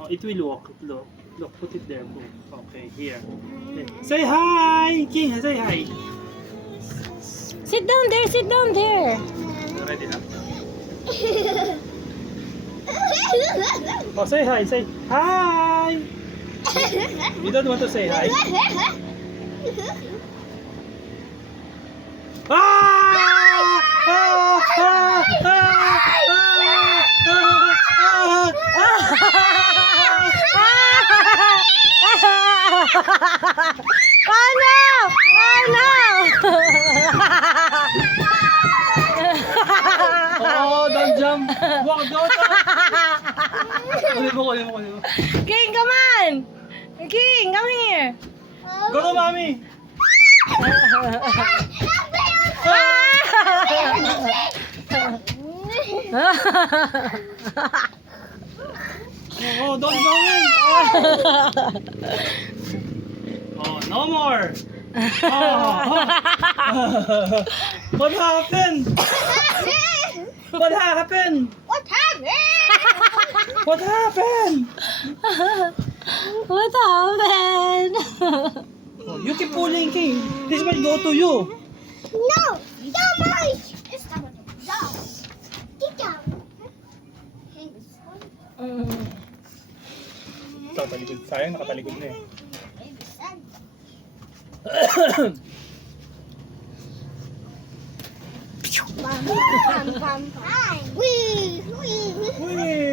Oh, it will walk. Look, put it there. Boom. Okay, here. Say hi! King, say hi. Sit down there, sit down there. Ready na? Oh, say hi, say hi! You don't want to say hi? Ah! Ah! Ah! Ah! Oh no! Oh no! Oh, don't jump! Walk, don't jump! Kunin mo. King, come on! King, come here. Go to mommy! Oh, don't go in! Oh, no more! Oh. What happened? What happened? What happened? What happened? What happened? Oh, you keep pulling, King. This might go to you. No! No, Mike! It's not a dog. Get down. Nakatalikod. Sayang, nakatalikod na eh. Bam, bam, bam, bam. Wee, wee, wee. Uy!